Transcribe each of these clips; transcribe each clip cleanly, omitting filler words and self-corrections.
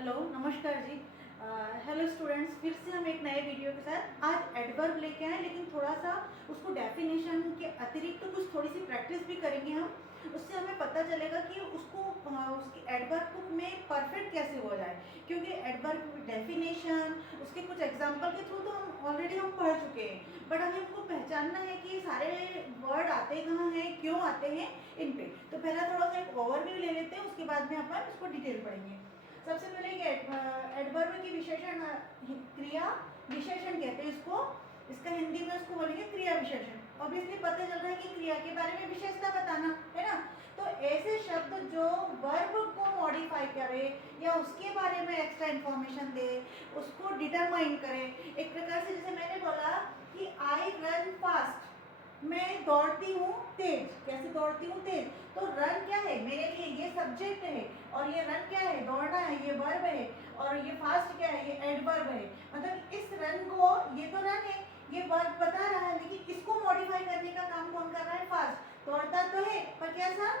Hello, नमस्कार जी। Hello students, फिर से हम एक नए वीडियो के साथ आज एडवर्ब लेके आए, लेकिन थोड़ा सा उसको डेफिनेशन के अतिरिक्त तो कुछ थोड़ी सी प्रैक्टिस भी करेंगे हम। उससे हमें पता चलेगा कि उसको उसकी एडवर्ब में परफेक्ट कैसे हो जाए, क्योंकि एडवर्ब डेफिनेशन उसके कुछ एग्जांपल के थ्रू तो हम ऑलरेडी पढ़ चुके हैं, बट हमें उनको पहचानना है कि सारे वर्ड आते कहाँ हैं, क्यों आते हैं इन पे। तो पहला थोड़ा सा एक ओवरव्यू ले लेते हैं, उसके बाद में अपन उसको डिटेल पढ़ेंगे। सबसे पहले एडवर्ब की विशेषण, क्रिया विशेषण कहते हैं इसको। इसका हिंदी में इसको बोलेंगे क्रिया विशेषण। ऑब्वियसली पता चल रहा है कि क्रिया के बारे में विशेषता बताना है ना। तो ऐसे शब्द जो वर्ब को मॉडिफाई करे या उसके बारे में एक्स्ट्रा इंफॉर्मेशन दे, उसको डिटरमाइन करे। एक प्रकार से जैसे मैंने बोला कि आई रन फास्ट, मैं दौड़ती हूँ तेज। कैसे दौड़ती हूँ तेज? तो रन क्या है मेरे लिए? ये सब्जेक्ट है, और ये रन क्या है? दौड़ना है, ये वर्ब है। और ये फास्ट क्या है? ये एडवर्ब है। मतलब इस रन को, ये तो रन है, ये वर्ब बता रहा है, लेकिन इसको मॉडिफाई करने का काम कौन कर रहा है? फास्ट। दौड़ता तो है पर कैसा?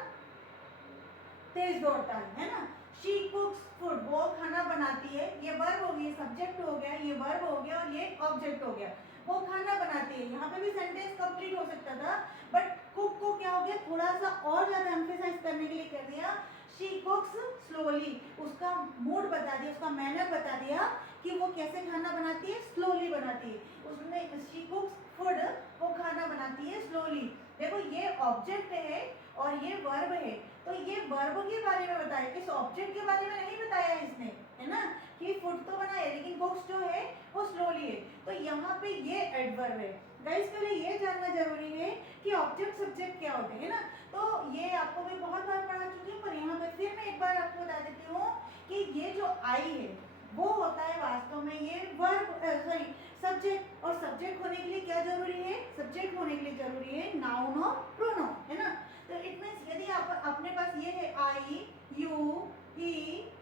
तेज दौड़ता है ना। शी कुक्स फूड, वो खाना बनाती है। ये वर्ब हो गया, सब्जेक्ट हो गया, ये वर्ब हो गया और ये ऑब्जेक्ट हो गया। वो खाना बनाती है। यहाँ पे भी सेंटेंस कंप्लीट हो सकता था, बट कुक को क्या हो गया, थोड़ा सा और ज्यादा एम्फेसाइज करने के लिए कर दिया। शी कुक्स स्लोली, उसका मूड बता दिया, उसका मैनर बता दिया कि वो कैसे खाना बनाती है, स्लोली बनाती है। उसने शी कुक्स फूड, वो खाना बनाती है स्लोली। देखो ये ऑब्जेक्ट है और ये वर्ब है, तो ये वर्ब के बारे में बताया, इस ऑब्जेक्ट के बारे में नहीं बताया इसने, है ना। कि फूड तो बनाया, लेकिन कुक्स जो है वो स्लोली है। तो यहाँ पे ये एडवर्ब है। गाइस पहले ये जानना जरूरी है कि ऑब्जेक्ट सब्जेक्ट क्या होते हैं ना। तो ये आपको भी बहुत बार पढ़ा चुकी हूँ, पर यहाँ पे फिर मैं एक बार आपको बता देती हूँ कि ये जो आई है वो होता है वास्तव में ये वर्ब, सॉरी सब्जेक्ट। और सब्जेक्ट होने के लिए क्या जरूरी है? सब्जेक्ट होने के लिए जरूरी है नाउन और प्रोनाउन, है ना। तो इट मीन्स यदि आप अपने पास ये है आई, यू, ही,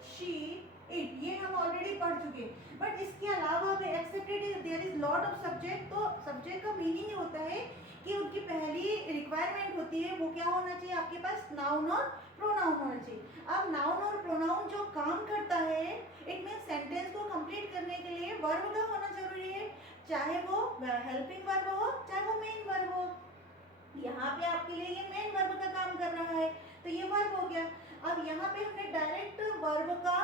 शी, इट, ये हम ऑलरेडी पढ़ चुके हैं। बट इसके अलावा भी accepted there is lot of subject. तो सब्जेक्ट का मीनिंग होता है कि उनकी पहली रिक्वायरमेंट होती है वो क्या होना चाहिए आपके पास? नाउन और प्रोनाउन होना चाहिए। अब नाउन और प्रोनाउन जो काम करता है, इट मीन्स सेंटेंस को कंप्लीट करने के लिए वर्ब का होना जरूरी है, चाहे वो हेल्पिंग वर्ब हो चाहे वो मेन वर्ब हो। यहाँ पे आपके लिए ये मेन वर्ब का काम कर रहा है, तो ये वर्ब हो गया। अब यहाँ पे हमने डायरेक्ट वर्ब का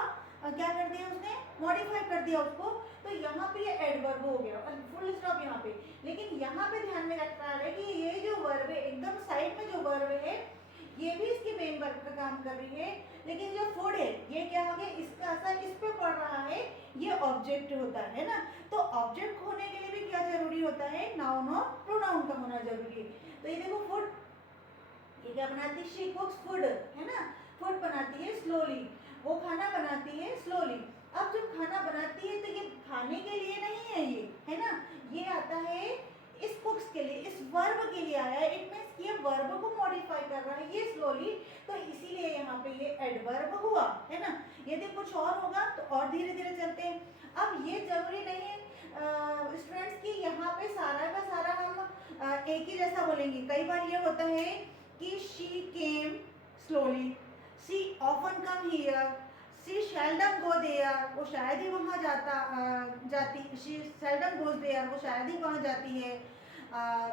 क्या कर दिया, उसने मॉडिफाई कर दिया उसको, तो यहाँ पे ये एडवर्ब हो गया और फुल स्टॉप यहाँ पे। लेकिन यहाँ पे ध्यान में रखना है कि ये जो वर्ब है, एकदम साइड में जो वर्ब है, ये भी इसके मेन वर्ब का काम कर रही है। लेकिन जो फूड है ये क्या हो गया, इसका असर इस पे पड़ रहा है, ये ऑब्जेक्ट होता है ना। तो ऑब्जेक्ट होने के लिए भी क्या जरूरी होता है? नाउन और प्रोनाउन का होना जरूरी है। तो ये देखो फूड, ये क्या बनाती है? शी कुक्स फूड, है ना। फूड बनाती है स्लोली, वो खाना बनाती है स्लोली। अब जब खाना बनाती है तो ये खाने के लिए नहीं है, ये है ना, ये आता है इस कुक्स के लिए, इस वर्ब के लिए आया है। इट मींस ये वर्ब को मॉडिफाई कर रहा है ये स्लोली, तो इसीलिए यहाँ पे ये एडवर्ब हुआ, है ना। यदि कुछ और होगा तो और धीरे धीरे चलते हैं। अब ये जरूरी नहीं है स्टूडेंट्स कि यहाँ पे सारा का सारा हम एक ही जैसा बोलेंगे। कई बार ये होता है कि she came slowly, she often come here, she seldom go there, वो शायद ही वहाँ जाती, she seldom goes there, वो शायद ही वहाँ जाती है।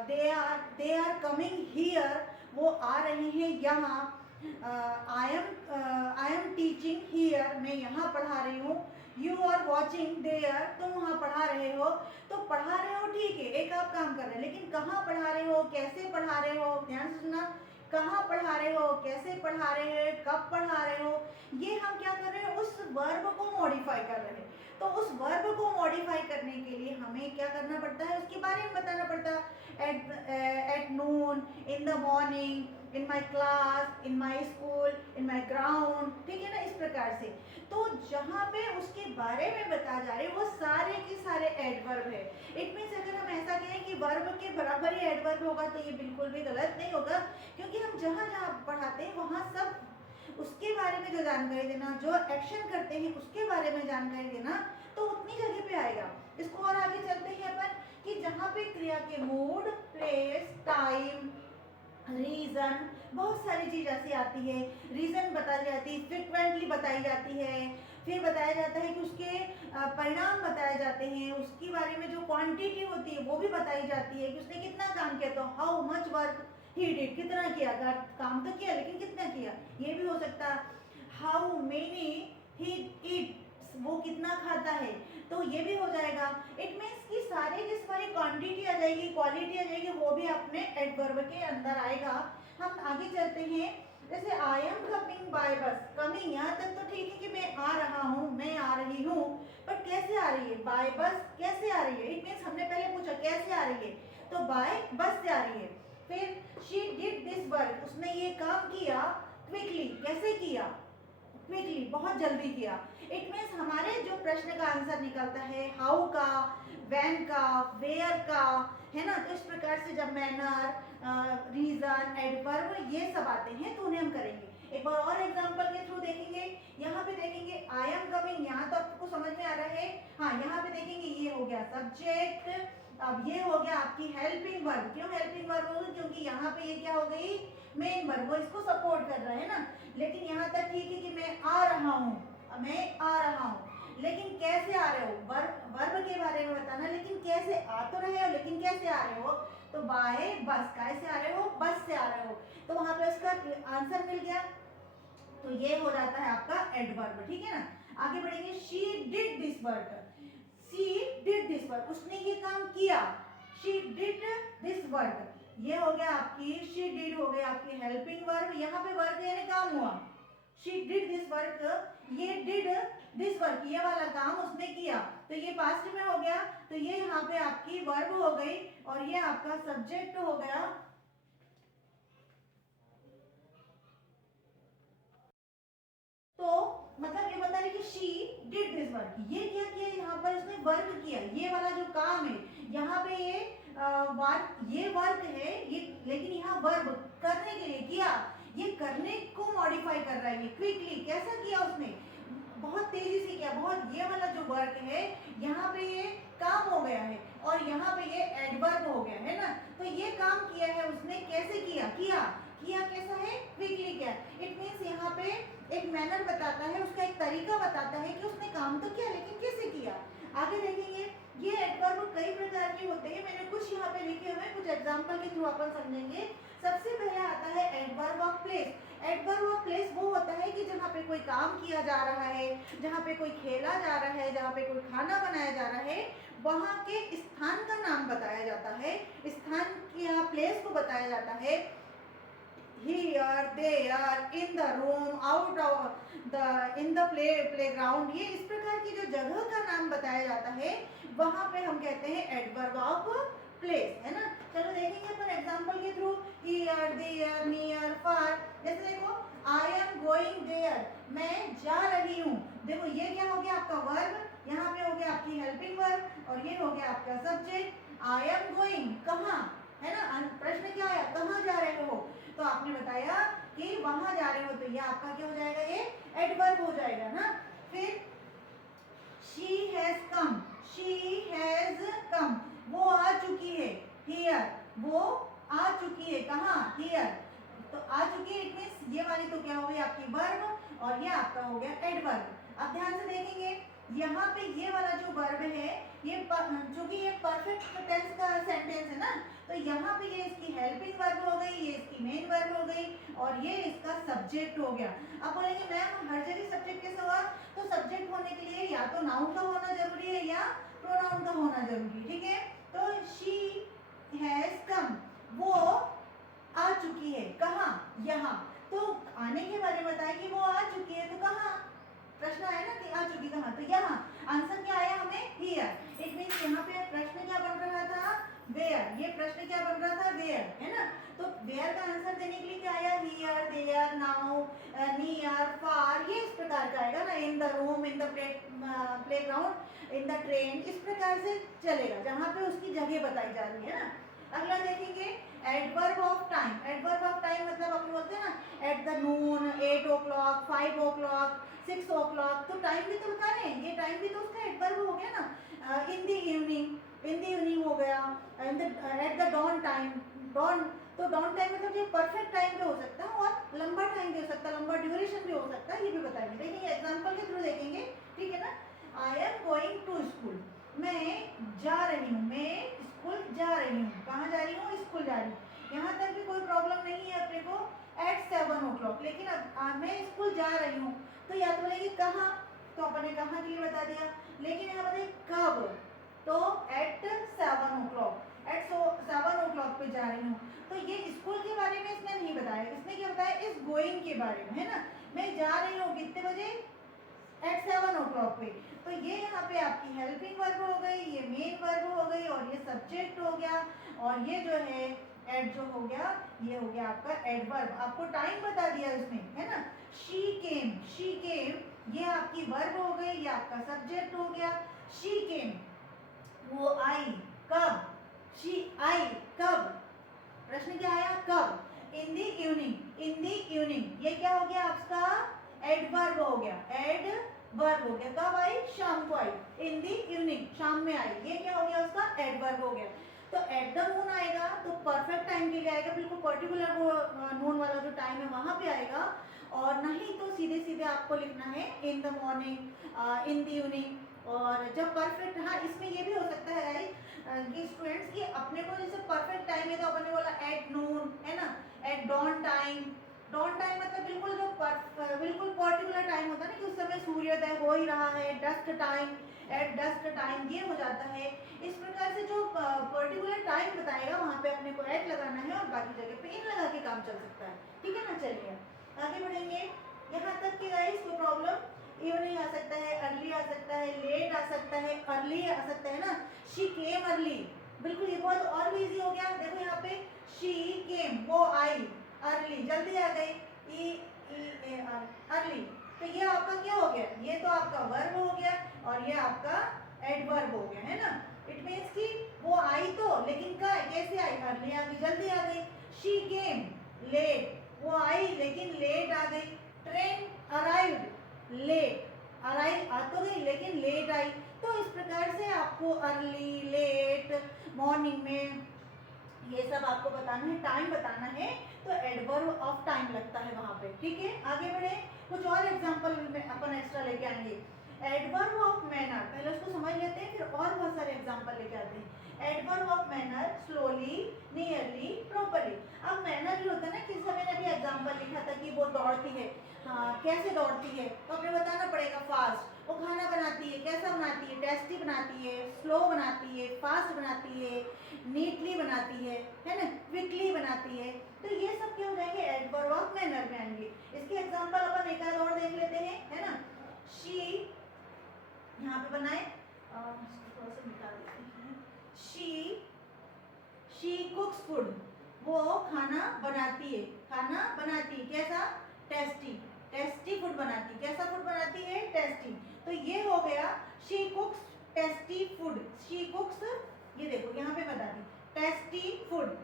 they are coming here, वो आ रहे हैं यहाँ। I am teaching here, मैं यहाँ पढ़ा रही हूँ। You are watching there, तुम वहाँ पढ़ा रहे हो। तो पढ़ा रहे हो ठीक है, एक आप काम कर रहे हैं, लेकिन कहाँ पढ़ा रहे हो, कैसे पढ़ा रहे हो, ध्यान से सुनना। कहाँ पढ़ा रहे हो, कैसे पढ़ा रहे हो, कब पढ़ा रहे हो, ये हम क्या कर रहे हैं? उस वर्ब को मॉडिफाई कर रहे हैं। तो उस वर्ब को मॉडिफाई करने के लिए हमें क्या करना पड़ता है? उसके बारे में बताना पड़ता है। At noon, in the morning, in my class, in my school, in my ground, ठीक है ना, इस प्रकार से। तो जहाँ पे उसके बारे में बता जा रहे वो सारे के सारे एडवर्ब है। इट मीन्स अगर हम ऐसा कहें कि वर्ब के बराबर ही एडवर्ब होगा तो ये बिल्कुल भी गलत नहीं होगा, क्योंकि हम जहाँ जहाँ पढ़ाते हैं वहाँ सब उसके बारे में जो जानकारी देना, जो एक्शन करते हैं उसके बारे में जानकारी देना, तो उतनी जगह पे आएगा। इसको और आगे चलते हैं अपन कि जहाँ पे क्रिया के मूड, प्लेस, टाइम, रीजन, बहुत सारी चीज ऐसी आती है। रीजन बताई जाती है, फ्रिक्वेंटली बताई जाती है, फिर बताया जाता है कि उसके परिणाम बताए जाते हैं, उसके बारे में जो क्वांटिटी होती है वो भी बताई जाती है कि उसने कितना काम किया, तो how much work he did, कितना किया, काम तो किया लेकिन कितना किया। ये भी हो सकता है हाउ मेनी ही ईट, वो कितना खाता है, तो ये भी हो जाएगा। इट मीन्स कि सारे की सारी क्वांटिटी आ जाएगी, क्वालिटी आ जाएगी, वो भी अपने एडवर्ब के अंदर आएगा। हम आगे चलते हैं, जैसे आई एम कमिंग बाय बस, कमिंग यहाँ तक तो ठीक है कि मैं आ रहा हूँ, मैं आ रही हूँ, बट कैसे आ रही है, बाय बस कैसे आ रही है, इट मीन्स हमने पहले पूछा कैसे आ रही है, तो बाय बस से आ रही है। फिर शी डिड दिस वर्क, उसने ये काम किया क्विकली, कैसे किया, क्विकली, बहुत जल्दी किया। इट मीन्स हमारे जो प्रश्न का आंसर निकलता है हाउ का, व्हेन का, वेयर का, है ना, तो इस प्रकार से जब मैनर, रीजन, एडवर्ब ये सब आते हैं तो उन्हें हम करेंगे। एक बार और एग्जांपल के थ्रू देखेंगे। यहाँ पे देखेंगे आई एम कमिंग, यहाँ तो आपको समझ में आ रहा है। हाँ, यहाँ पे देखेंगे ये हो गया सब्जेक्ट, अब ये हो गया आपकी हेल्पिंग वर्ब। क्यों हेल्पिंग वर्ब होगी, क्योंकि यहाँ पे ये क्या हो गई, मेन वर्ब, वो इसको सपोर्ट कर रहा है ना। लेकिन यहाँ तक ठीक है कि मैं आ रहा हूँ, मैं आ रहा हूँ, लेकिन कैसे आ रहे हो, वर्ब के बारे में बताना, लेकिन कैसे आ तो रहे हो, लेकिन कैसे आ रहे हो, तो बाय बस, कैसे आ रहे हो, बस से आ रहे हो, तो वहां पे उसका आंसर मिल गया। तो ये हो जाता है आपका एडवर्ब, ठीक है ना। आगे बढ़ेंगे, she did this work, she did this work, उसने ये काम किया, शी डिड दिस वर्क, ये हो गया आपकी शी डिड, हो गया आपकी हेल्पिंग वर्ब। यहाँ पे वर्क यानी काम हुआ, शी डिड दिस वर्क, ये डिड दिस वर्क, ये वाला काम उसने किया, तो ये पास्ट में हो गया, तो ये यहाँ पे आपकी वर्ब हो गई और ये आपका सब्जेक्ट हो गया। तो मतलब ये बता रही कि शी डिड दिस वर्क, ये क्या किया, यहाँ पर इसने वर्क किया, ये वाला जो काम है, यहाँ पे ये वर्क, ये वर्क है ये, लेकिन यहाँ वर्ब करने के लिए किया, ये करने को मॉडिफाई कर रहा है, ये क्विकली, कैसा किया उसने, बहुत तेजी से किया, बहुत, ये वाला जो वर्क है यहाँ पे ये काम हो गया है और यहाँ पे ये एडवर्ब हो गया है ना। तो ये काम किया है उसने, कैसे किया, किया किया कैसा है, क्विकली किया। इट मीन्स यहाँ पे एक मैनर बताता है, उसका एक तरीका बताता है कि उसने काम तो किया लेकिन कैसे किया। आगे देखेंगे, ये एडवर्ब कई प्रकार के होते हैं, मैंने कुछ यहाँ पे लिखे हुए, कुछ एग्जांपल के थ्रू अपन समझेंगे। सबसे पहले आता है adverb of place. Adverb of place वो होता है कि जहाँ पे कोई काम किया जा रहा है, जहाँ पे कोई खेला जा रहा है, जहाँ पे कोई खाना बनाया जा रहा है, वहाँ के स्थान का नाम बताया जाता है, स्थान की यहाँ प्लेस को बताया जाता है। Here, there, in the room, out of the, in the playground, ये इस प्रकार की जो जगह का नाम बताया जाता है, वहाँ पे हम कहते हैं एडवर्ब ऑफ प्लेस, है ना। चलो देखेंगे पर एग्जांपल के through, here, there, near, far। जैसे देखो, I am going there, मैं जा रही हूँ, देखो ये क्या हो गया आपका वर्ब, यहाँ पे हो गया आपकी हेल्पिंग वर्ब और ये हो गया आपका सब्जेक्ट। I am going, कहाँ, है ना, प्रश्न क्या आया, कहाँ जा रहे हो, तो आपने बताया कि वहां जा रहे हो, तो ये आपका क्या हो जाएगा, ये एडवर्ब हो जाएगा ना। फिर she has come, she has come, वो आ चुकी है, here, वो आ चुकी है, कहाँ, here, तो आ चुकी है, इट मींस ये वाली तो क्या हो गई आपकी वर्ब और ये आपका हो गया एडवर्ब। अब ध्यान से देखेंगे, यहाँ पे ये वाला जो वर्ब है, ये चूंकि ये परफेक्ट टेंस का सेंटेंस है ना, तो यहाँ पे ये इसकी हेल्पिंग वर्ब हो गई, ये इसकी मेन वर्ब हो गई और ये इसका सब्जेक्ट हो गया। अब बोलेंगे मैम हर जगह सब्जेक्ट कैसे हुआ, तो सब्जेक्ट होने के लिए या तो नाउन का होना जरूरी है या प्रोनाउन का होना जरूरी है, ठीक है। तो शी हैज कम, वो आ चुकी है, कहाँ, यहाँ, तो आने के बारे में बताया कि वो आ चुकी है, तो कहाँ, प्रश्न आया ना कि आ चुकी कहाँ, तो यहाँ। आंसर क्या आया हमें, हियर। इट मींस यहाँ पे प्रश्न क्या बन रहा था, वेयर, ये प्रश्न क्या बन रहा था, वेयर, है ना। तो वेयर का आंसर देने के लिए क्या आया, हियर, देयर, नाउ, नियर, फार, ये इस प्रकार का आएगा ना, in the room, in the playground, in the train, इस प्रकार से चलेगा जहाँ पे उसकी जगह बताई जा रही है ना। अगला देखेंगे, adverb of time. Adverb of time मतलब अपन बोलते हैं ना, at the Noon, 8 o'clock, 5 o'clock, 6 o'clock, तो टाइम भी तो बता रहे हैं, ये टाइम भी तो उसका एडवर्ब हो गया ना। In the evening, in the evening हो गया, at the dawn time, dawn तो डोंट टाइम मतलब ये परफेक्ट टाइम पे हो सकता है और लंबा टाइम भी हो सकता है, लंबा ड्यूरेशन भी हो सकता है, ये भी बताएंगे। देखिए एग्जांपल के थ्रू देखेंगे, ठीक है ना। I am going to school, मैं जा रही हूँ, मैं स्कूल जा रही हूँ। कहाँ जा रही हूँ? स्कूल जा रही हूँ। यहाँ तक भी कोई प्रॉब्लम नहीं है अपने को एट 7 o'clock, लेकिन अब मैं स्कूल जा रही हूँ तो या तो बोलेगी कहाँ, तो अपने कहाँ के लिए बता दिया, लेकिन यहाँ बताइए कब, तो एट 7 o'clock, एट 7 o'clock पे जा रही हूँ। तो ये स्कूल के बारे में इसने नहीं बताया, इसने क्या बताया? इस गोइंग के बारे में, है ना। मैं जा रही हूँ कितने बजे? एट 7 o'clock पे। तो ये यहाँ पे आपकी हेल्पिंग वर्ब हो गई, ये मेन वर्ब हो गई और ये सब्जेक्ट हो गया, और ये जो है एड जो हो गया ये हो गया आपका एडवर्ब। आपको टाइम बता दिया इसने, है ना। शी केम ये आपकी वर्ब हो गई, ये आपका सब्जेक्ट हो गया। शी केम वो आई, कब? शी आई कब? प्रश्न क्या आया? कब? इन दी इवनिंग ये क्या हो गया आपका? एडवर्ब हो गया, एडवर्ब हो गया। कब आई? शाम को आई। इन दी इवनिंग शाम में आई, ये क्या हो गया उसका? एडवर्ब हो गया। तो एट द मून आएगा तो परफेक्ट टाइम के लिए आएगा, बिल्कुल पर्टिकुलर वो नून वाला जो टाइम है वहां पे आएगा, और नहीं तो सीधे सीधे आपको लिखना है in the morning, in the evening. और जब परफेक्ट, हाँ इसमें ये भी हो सकता है कि स्टूडेंट्स की अपने को जैसे परफेक्ट टाइम है तो अपन ने बोला एट नून, है ना, at dawn time. Dawn time मतलब बिल्कुल जो बिल्कुल पर्टिकुलर टाइम होता है ना कि उस समय सूर्योदय हो ही रहा है, dusk time, at dusk time ये हो जाता है। इस प्रकार से जो पर्टिकुलर टाइम बताएगा वहां पे अपने को एट लगाना है और बाकी जगह पे इन लगा के काम चल सकता है, ठीक है ना। चलिए आगे बढ़ेंगे। यहाँ तक कि गाइस कोई प्रॉब्लम, इवनिंग आ सकता है, अर्ली आ सकता है, लेट आ सकता है, अर्ली आ सकता है ना। शी केम अर्ली, बिल्कुल ये बहुत और भी इजी हो गया। देखो यहाँ पे शी केम वो आई, अर्ली जल्दी आ गई, अर्ली। तो ये आपका क्या हो गया? ये तो आपका वर्ब हो गया और ये आपका एडवर्ब हो गया, है ना। इट मीन्स कि वो आई तो, लेकिन कैसे आई? अर्ली आ गई, जल्दी आ गई। शी केम लेट, वो आई लेकिन लेट आ गई। ट्रेन अराइव्ड लेट, अराइव आ तो गई लेकिन लेट आई। तो इस प्रकार से आपको अर्ली, लेट, मॉर्निंग में ये सब आपको बताना है, टाइम बताना है, तो एडवर्ब ऑफ टाइम लगता है वहां पे, ठीक है। आगे बढ़े, कुछ और एग्जांपल अपन एक्स्ट्रा लेके आएंगे। एडवर्ब ऑफ मैनर, पहले उसको समझ लेते हैं फिर और बहुत सारे एग्जांपल लेके आते हैं। Adverb of manner, slowly, nearly, properly. अब मैनर जो होता है ना, किसी समय ने भी एग्जांपल लिखा था कि वो दौड़ती है, हाँ कैसे दौड़ती है, तो अपने बताना पड़ेगा फास्ट। वो खाना बनाती है, कैसा बनाती है? टेस्टी बनाती है, स्लो बनाती है, फास्ट बनाती है, नीटली बनाती है ना, क्विकली बनाती है। तो ये सब क्या हो जाएंगे? एडवर्ब ऑफ मैनर में आएंगे। इसके एग्जांपल अपन एक आध और देख लेते हैं, है ना। शी यहाँ पे बनाए, थोड़ा सा मिटा देते हैं। शी कुक्स फूड, वो खाना बनाती है, खाना बनाती है कैसा? टेस्टी, टेस्टी फूड बनाती, कैसा फूड बनाती है? टेस्टी। तो ये हो गया शी कुक्स टेस्टी फूड। शी कुक्स, ये देखो यहाँ पे बता दी टेस्टी फूड।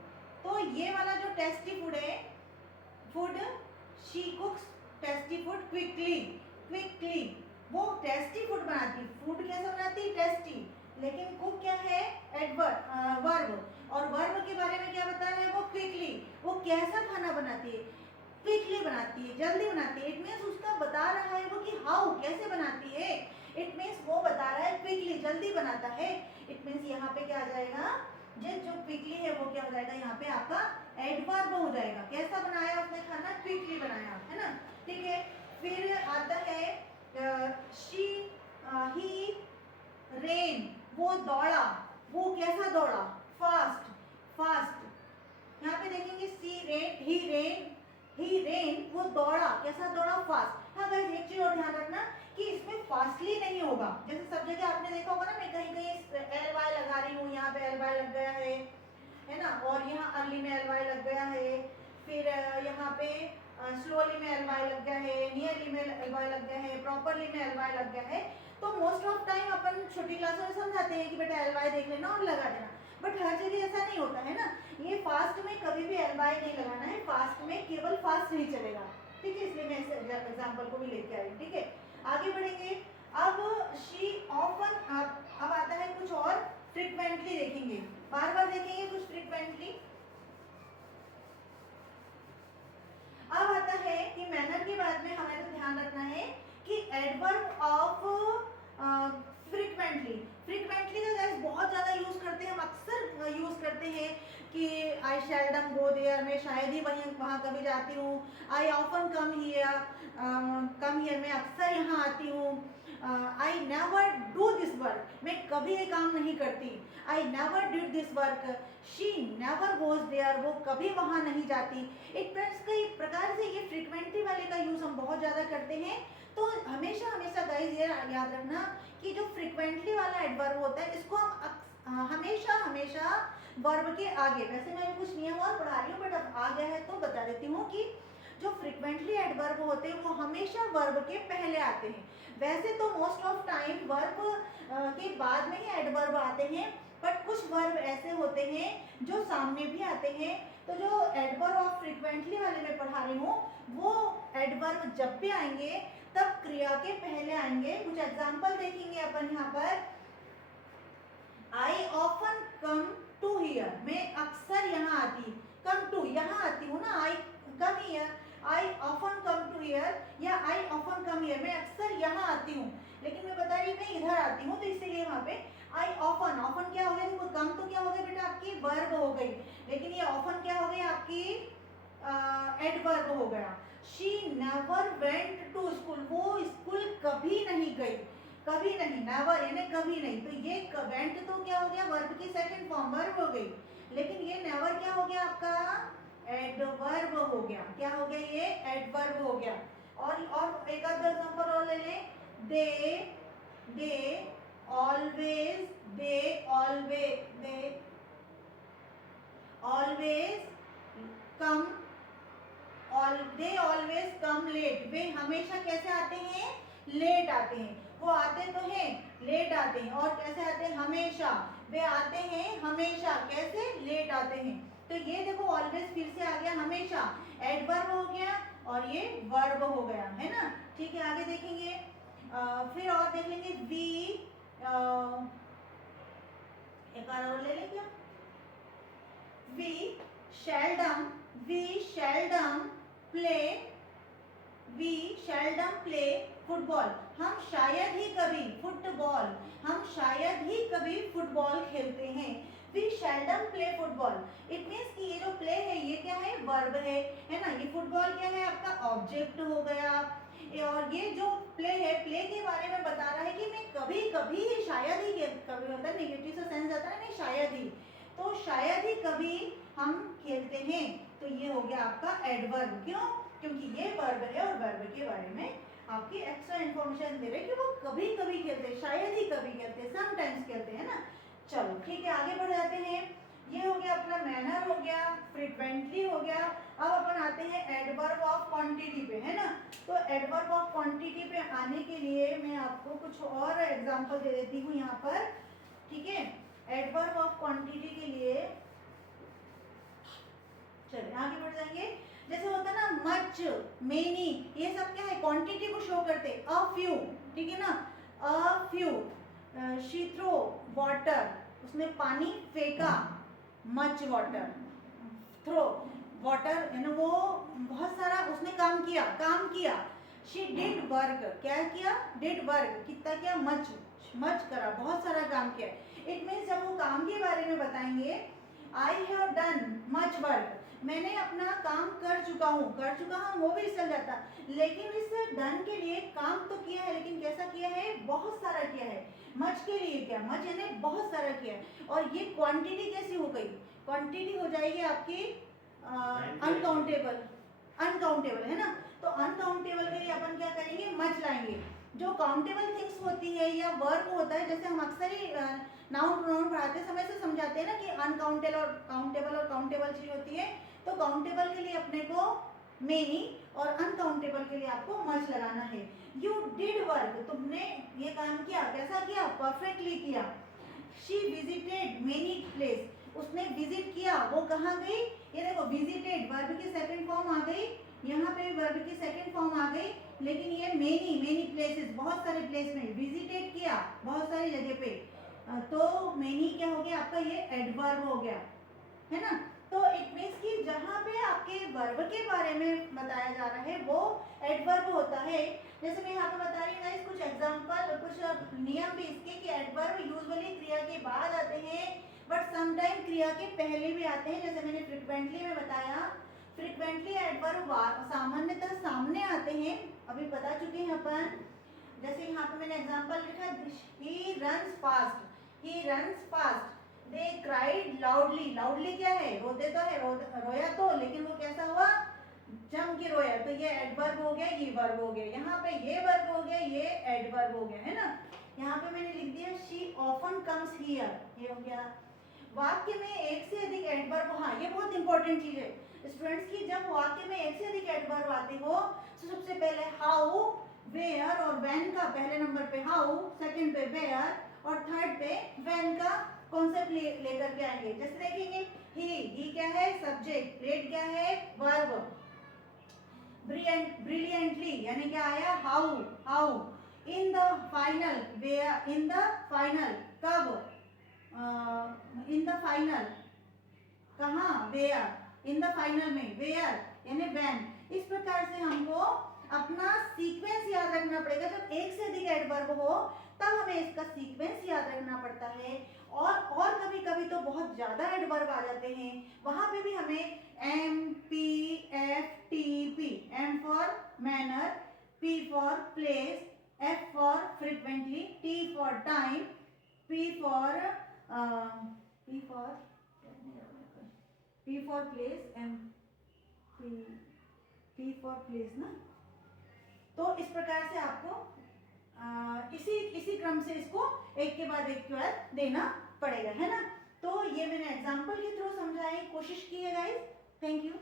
तो ये वाला जो टेस्टी फूड है, food, she कुक्स tasty food quickly, quickly वो टेस्टी फूड बनाती। फूड कैसा बनाती? टेस्टी, लेकिन कुक क्या है? Adverb, verb. और वर्ब के बारे में क्या बता रहा है? वो क्विकली, वो कैसा खाना बनाती है? क्विकली बनाती है, जल्दी बनाती है। इट मीन्स उसका बता रहा है वो कि हाउ, कैसे बनाती है। इट मीन्स वो बता रहा है क्विकली, जल्दी बनाता है। इट मीन्स यहाँ पे क्या आ जाएगा? जो क्विकली है वो क्या हो जाएगा? यहाँ पे आपका एडवर्ब हो जाएगा। कैसा बनाया उसने खाना? क्विकली बनाया, है ना, ठीक है। फिर आता है शी, ही रेन, वो दौड़ा, वो कैसा दौड़ा? Fast, fast. यहाँ पे देखेंगे सी रेन, ही रेन वो दौड़ा, कैसा दौड़ा? फास्ट। हाँ गाइस एक चीज और ध्यान रखना कि इसमें फास्टली नहीं होगा। जैसे सब जगह आपने देखा होगा ना, मैं कहीं कहीं एल वाई लगा रही हूँ, यहाँ पे एल वाई लग गया है ना, और यहाँ अर्ली में एल वाई लग गया है, फिर यहाँ पे स्लोली में एल वाई लग गया है, नियरली में एल वाई लग गया है, प्रॉपरली में एल वाई लग गया है। तो मोस्ट ऑफ टाइम अपन छोटी क्लासों में समझाते हैं कि बेटा एल वाई देख लेना और लगा देना, बट हर जगह ऐसा नहीं होता है ना। ये फास्ट में कभी भी एल वाई नहीं लगाना है, फास्ट में केवल फास्ट ही चलेगा, ठीक है। इसलिए मैं इस एग्जांपल को भी लेके आई, ठीक है। आगे बढ़ेंगे। अब शी ऑफन, अब आता है कुछ और फ्रीक्वेंटली देखेंगे, बार बार देखेंगे कुछ frequently. Adverb of frequently. Frequently का गाइस बहुत ज़्यादा यूज़ करते हैं हम, अक्सर यूज़ करते हैं कि आई सेल्डम गो देयर, मैं शायद ही वहाँ कभी जाती हूँ। आई ऑफन कम हियर, मैं अक्सर यहाँ आती हूँ। I never do this work, मैं कभी ये काम नहीं करती। I never did this work, she never goes there, वो कभी वहाँ नहीं जाती। एक प्रकार से ये फ्रीक्वेंटली वाले का यूज़ हम बहुत ज़्यादा करते हैं। तो हमेशा हमेशा गाइस ये याद रखना कि जो फ्रीक्वेंटली वाला एडवर्ब होता है इसको हम हमेशा हमेशा वर्ब के आगे, वैसे मैं कुछ नियम और पढ़ा रही हूँ बट अब आ गया है तो बता देती हूँ कि जो फ्रीक्वेंटली एडवर्ब होते हैं वो हमेशा वर्ब के पहले आते हैं। वैसे तो मोस्ट ऑफ टाइम वर्ब के बाद में ही एडवर्ब आते हैं, बट कुछ वर्ब ऐसे होते हैं जो सामने भी आते हैं। तो जो एडवर्ब ऑफ फ्रीक्वेंटली वाले मैं पढ़ा रही हूँ वो एडवर्ब जब भी आएंगे तब क्रिया के पहले आएंगे। कुछ एग्जाम्पल देखेंगे अपन यहाँ पर। I often come to here, मैं अक्सर यहाँ आती, कम टू यहाँ आती हूँ ना, I come here, I often come to here या आई ऑफन कम हियर, मैं अक्सर यहाँ आती हूँ, लेकिन मैं बता रही मैं इधर आती हूँ तो इसीलिए वहाँ पे आई ऑफन, ऑफन क्या हो गया, देखो कम तो क्या हो गया बेटा आपकी वर्ब हो गई, लेकिन ये ऑफन क्या हो गई आपकी एडवर्ब हो गया। She never went to school, वो स्कूल कभी नहीं गई, कभी नहीं, नेवर यानी कभी नहीं, तो ये वेंट तो क्या हो गया वर्ब की सेकंड फॉर्म वर्ब हो गई, लेकिन ये नेवर क्या हो गया आपका एडवर्ब हो गया। क्या हो गया ये एडवर्ब हो गया। और एक आध एग्जांपल और ले लें। They always come, they always come late, वे हमेशा कैसे आते हैं लेट आते हैं। वो आते तो हैं लेट आते हैं, और कैसे आते हैं हमेशा, वे आते हैं हमेशा कैसे लेट आते हैं। तो ये देखो ऑलवेज फिर से आ गया, हमेशा एडवर्ब हो गया और ये वर्ब हो गया, है ना। ठीक है आगे देखेंगे। फिर और देख लेंगे वी, एक और ले लें क्या, वी शैल्डम प्ले फुटबॉल, हम शायद ही कभी फुटबॉल, हम शायद ही कभी फुटबॉल खेलते हैं। We seldom play football, it means कि ये जो प्ले है ये क्या है वर्ब है ना। ये फुटबॉल क्या है आपका ऑब्जेक्ट हो गया, और ये जो प्ले है प्ले के बारे में बता रहा है कि मैं कभी कभी ही शायद ही, कभी होता है नेगेटिव सा सेंस आता है नहीं शायद ही, तो शायद ही कभी हम खेलते हैं, तो ये हो गया आपका एडवर्ब। क्यों, क्योंकि ये वर्ब है और वर्ब के बारे में आपकी एक्स्ट्रा इन्फॉर्मेशन दे रहे कि वो कभी कभी खेलते हैं, शायद ही कभी खेलते हैं, समटाइम्स खेलते हैं ना। चलो ठीक है आगे बढ़ जाते हैं। ये हो गया अपना मैनर हो गया, फ्रीक्वेंटली हो गया। अब अपन आते हैं एडवर्ब ऑफ क्वांटिटी पे, है ना। तो एडवर्ब ऑफ क्वांटिटी पे आने के लिए मैं आपको कुछ और एग्जांपल दे देती हूँ यहाँ पर, ठीक है। एडवर्ब ऑफ क्वांटिटी के लिए चलिए आगे बढ़ जाएंगे। जैसे होता है ना मच, मेनी, ये सब क्या है क्वांटिटी को शो करते। अ फ्यू, ठीक है ना, a few, she throw water, उसने पानी फेंका, मच वाटर, थ्रो वाटर यानी वो बहुत सारा उसने काम किया। शी डिड वर्क, क्या किया डिड वर्क, कितना किया मच करा, बहुत सारा काम किया। इट मीन्स जब वो काम के बारे में बताएंगे I have done much work, मैंने अपना काम कर चुका हूँ वो भी चल जाता, लेकिन इस डन के लिए काम तो किया है, लेकिन कैसा किया है बहुत सारा किया है। मच के लिए क्या, मच यानी बहुत सारा किया है। और ये क्वांटिटी कैसी हो गई, क्वांटिटी हो जाएगी आपकी अनकाउंटेबल, है ना। तो अनकाउंटेबल के लिए अपन क्या करेंगे मच लाएंगे। जो काउंटेबल थिंग्स होती है या वर्क होता है, जैसे हम अक्सर ही नाउन प्रोनाउन पढ़ाते समय से समझाते हैं ना कि अनकाउंटेबल और काउंटेबल चीज होती है। तो काउंटेबल के लिए अपने को मेनी और अनकाउंटेबल के लिए आपको मच लगाना है। यू डिड वर्क, तुमने ये काम किया, कैसा किया परफेक्टली किया। शी विजिटेड मेनी प्लेस, उसने विजिट किया, वो कहाँ गई, ये देखो विजिटेड वर्ब की सेकंड फॉर्म आ गई, यहाँ पे वर्ब की सेकंड फॉर्म आ गई, लेकिन ये मेनी प्लेसेस, बहुत सारे प्लेस में विजिटेड किया, बहुत सारी जगह पे, तो मेनी क्या हो गया आपका ये एडवर्ब हो गया, है ना। तो इट मीन्स कि जहाँ पे आपके वर्ब के बारे में बताया जा रहा है वो एडवर्ब होता है। जैसे मैं यहाँ पे बता रही हूँ गाइस कुछ एग्जांपल, कुछ नियम भी इसके कि एडवर्ब यूजुअली क्रिया के बाद आते हैं बट समटाइम क्रिया के पहले भी आते हैं। जैसे मैंने फ्रिक्वेंटली में बताया, फ्रिक्वेंटली एडवर्ब सामान्यतः सामने आते हैं, अभी बता चुके हैं अपन। जैसे यहाँ पे मैंने एग्जांपल लिखा, he runs fast, he runs fast, they cried loudly, loudly क्या है, रोते तो है, रोया तो, लेकिन वो कैसा हुआ, जम के रोया, तो ये एडवर्ब हो गया, ये वर्ब हो गया। यहाँ पे ये वर्ब हो गया, ये एडवर्ब हो गया, है ना। यहाँ पे मैंने लिख दिया शी ऑफन कम्स हियर, ये हो गया। वाक्य में एक से अधिक एडवर्ब, हाँ ये बहुत इंपॉर्टेंट चीज है स्टूडेंट्स की, जब वाक्य में एक से अधिक एडवर्ब आते हो तो सबसे पहले हाउ, वेयर और व्हेन का पहले नंबर पे हाउ, सेकंड पे वेयर और थर्ड पे व्हेन का कॉन्सेप्ट लेकर के आएंगे। जैसे देखेंगे ही क्या है सब्जेक्ट, रेड क्या है वर्ब, ब्रिलियंटली यानी क्या आया how, how, in the final, where, in the final कब, इन द फाइनल कहाँ, वेयर, इन द फाइनल में, वेयर यानी व्हेन। इस प्रकार से हमको अपना सीक्वेंस याद रखना पड़ेगा। जब एक से अधिक एडवर्ब हो तब हमें इसका सीक्वेंस याद रखना पड़ता है। और कभी कभी तो बहुत ज्यादा एडवर्ब आ जाते हैं, वहां पे भी हमें M P F T P, M for manner, P for place, F for frequently, T for time, P for place, M P for place ना। तो इस प्रकार से आपको इसी क्रम से इसको एक के बाद एक देना पड़ेगा, है ना। तो ये मैंने एग्जांपल के थ्रू समझाने की कोशिश की है गाइस। Thank you.